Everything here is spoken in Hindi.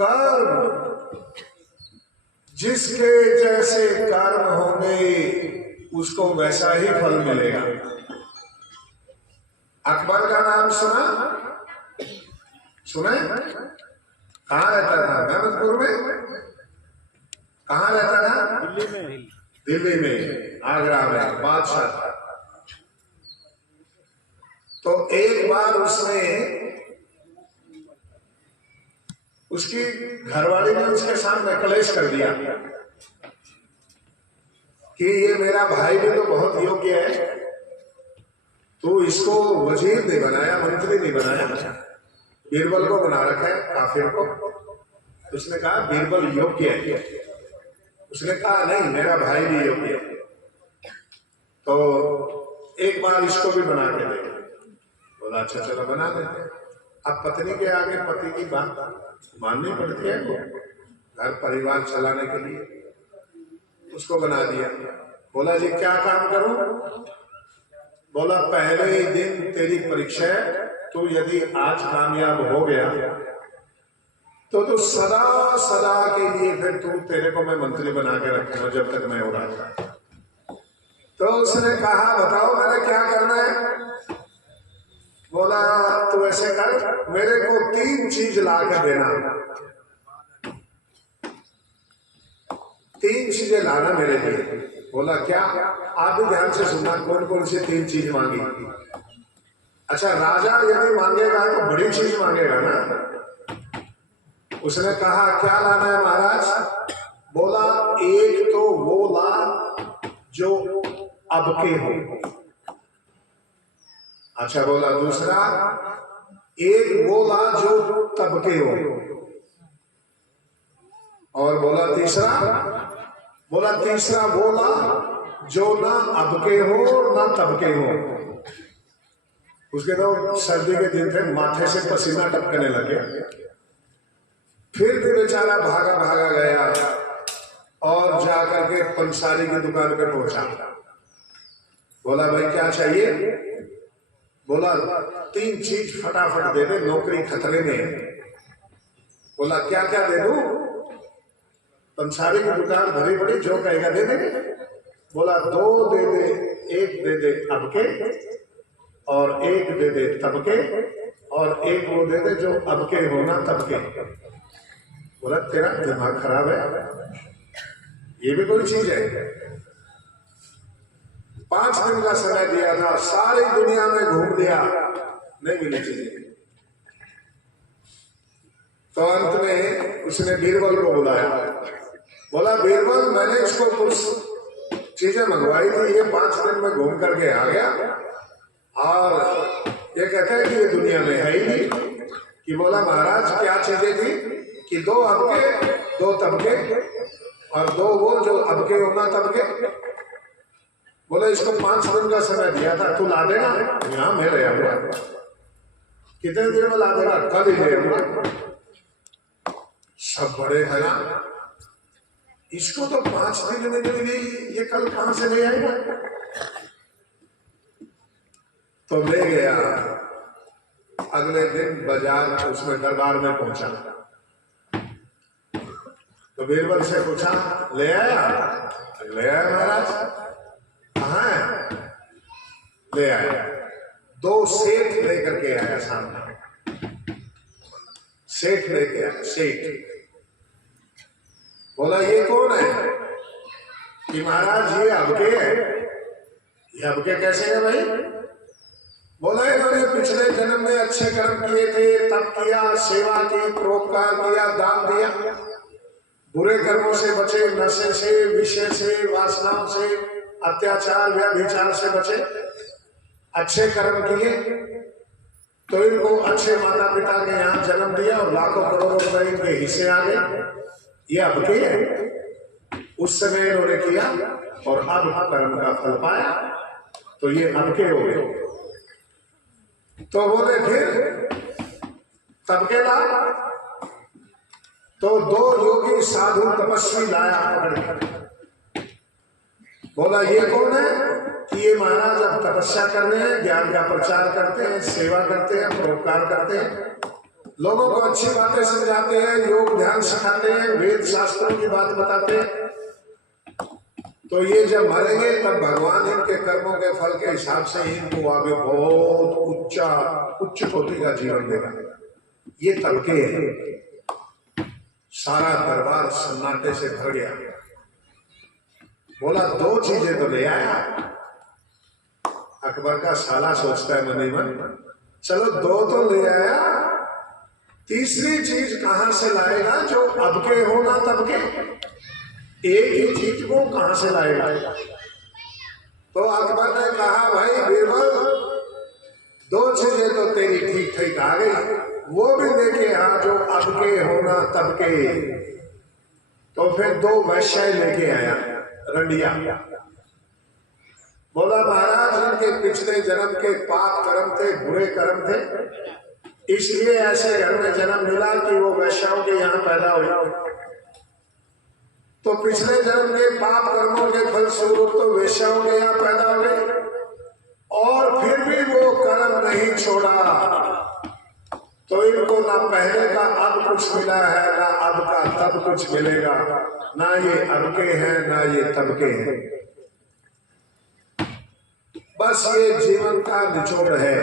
कर्म जिसके जैसे कर्म होंगे उसको वैसा ही फल मिलेगा। अकबर का नाम सुना? सुने? कहाँ रहता था? मेहमदपुर में? कहाँ रहता था? दिल्ली में। दिल्ली में, आगरा में बादशाह था। तो एक बार उसने, उसकी घरवाली ने उसके सामने कलेश कर दिया कि ये मेरा भाई भी तो बहुत योग्य है, तो इसको वजीर नहीं बनाया, मंत्री नहीं बनाया, बीरबल को बना रखा है, काफिर को। उसने कहा बीरबल योग्य है। उसने कहा नहीं, मेरा भाई भी योग्य है, तो एक बार इसको भी बना के दे। बोला अच्छा चलो बना देते। अब पत्नी के आगे पति की बात माननी पड़ती है, घर परिवार चलाने के लिए। उसको बना दिया। बोला जी क्या काम करूं? बोला पहले ही दिन तेरी परीक्षा है, तू यदि आज कामयाब हो गया तो तू सदा सदा के लिए फिर तेरे को मैं मंत्री बना के रखूंगा जब तक मैं हो रहा था। तो उसने कहा बताओ मैंने क्या करना है? बोला तू ऐसे कर, मेरे को 3 चीज ला के देना, 3 चीजें लाना मेरे लिए। बोला क्या? आप भी ध्यान से सुनना कौन कौन सी 3 चीज मांगी। अच्छा राजा यदि मांगेगा तो बड़ी चीज मांगेगा ना। उसने कहा क्या लाना है महाराज? बोला एक तो वो ला जो अब के हो। अच्छा बोला दूसरा, एक वो ला जो तब के हो। और बोला तीसरा? बोला तीसरा वो ला जो ना अब के हो ना तब के हो। उसके तो सर्दी के दिन थे, माथे से पसीना टपकने लगे। फिर भी बेचारा भागा भागा गया और जाकर के पंसारी की दुकान पे पहुंचा। बोला भाई क्या चाहिए? बोला 3 चीज फटाफट दे दे, नौकरी खतरे में है। बोला क्या क्या दे दूं? पंसारी की दुकान भरी पड़ी, जो कहेगा दे दे। बोला 2 दे दे, 1 दे दे अब के और 1 दे दे तब के और 1 वो दे दे जो अब के होना तब के। बोला तेरा दिमाग खराब है, ये भी कोई चीज है? 5 दिन का समय दिया था, सारी दुनिया में घूम लिया, नहीं मिली चीजें। तो अंत में उसने बीरबल को बुलाया। बोला बीरबल मैंने इसको कुछ चीजें मंगवाई थी, ये 5 दिन में घूम करके आ गया और ये कहता है कि ये दुनिया में है ही नहीं। कि बोला महाराज क्या चीजें थी? कि 2 अब के 2 तब के और 2 वो जो अब के होना तब के। बोले इसको 5 दिन का समय दिया था, तू ला देना? यहाँ मैं ले आऊंगा। कितने देर में ला देगा? कल ही ले आऊंगा। सब बड़े हैरान, इसको तो 5 दिन में मिल गई, ये कल कहां से ले आएगा? तो ले गया। अगले दिन बाजार उसमें दरबार में पहुंचा तो बीरबल से पूछा ले आया? ले आया महाराज। कहाँ है? ले आया। 2 सेठ लेकर के आया सामने। सेठ लेके आया, सेठ। बोला ये कौन है? कि महाराज ये अबके है। ये अबके कैसे है भाई? बोला इन्होंने पिछले जन्म में अच्छे कर्म किए थे, तप किया, सेवा की, परोपकार किया, दान दिया, बुरे कर्मों से बचे, नशे से, विषय से, वासनाओं से, अत्याचार व्यभिचार से बचे, अच्छे कर्म किए तो इनको अच्छे माता पिता के यहाँ जन्म दिया और लाखों करोड़ों रुपए इनके हिस्से आ गए। ये अब के है, उस समय इन्होंने किया और अब कर्म का फल पाया, तो ये अब के हो गए। तो बोले फिर तब के ला? तो 2 योगी साधु तपस्वी लाया पकड़ के। बोला ये कौन है? कि ये महाराज अब तपस्या कर रहे हैं, ज्ञान का प्रचार करते हैं, सेवा करते हैं, परोपकार करते हैं। लोगों को अच्छी बातें समझाते हैं, योग ध्यान सिखाते हैं, वेद शास्त्रों की बात बताते हैं, तो ये जब मरेंगे तब भगवान इनके कर्मों के फल के हिसाब से इनको आगे बहुत उच्च कोटि का जीवन देगा। ये तबके हैं। सारा दरबार सन्नाटे से भर गया। बोला 2 चीजें तो ले आया। अकबर का साला सोचता है मनी मन, चलो 2 तो ले आया, तीसरी चीज कहां से लाएगा जो अब के हो ना तब के? एक ही चीज को कहां से लाएगा? तो अकबर ने कहा भाई बीरबल 2 चीजें तो तेरी ठीक ठीक आ गई, वो भी लेके आ जो अब के होना तब के। तो फिर 2 वैश्य लेके आया, रंडिया। बोला महाराज इनके पिछले जन्म के पाप कर्म थे, बुरे कर्म थे, इसलिए ऐसे घर में जन्म मिला कि वो वैश्याओं के यहाँ पैदा हुआ। तो पिछले जन्म के पाप कर्मों के फलस्वरूप तो वैश्याओं के यहाँ पैदा हो गए, और फिर भी वो कर्म नहीं छोड़ा। तो इनको ना पहले का अब कुछ मिला है, ना अब का तब कुछ मिलेगा, ना ये अब के हैं ना ये तब के हैं। बस ये जीवन का निचोड़ है।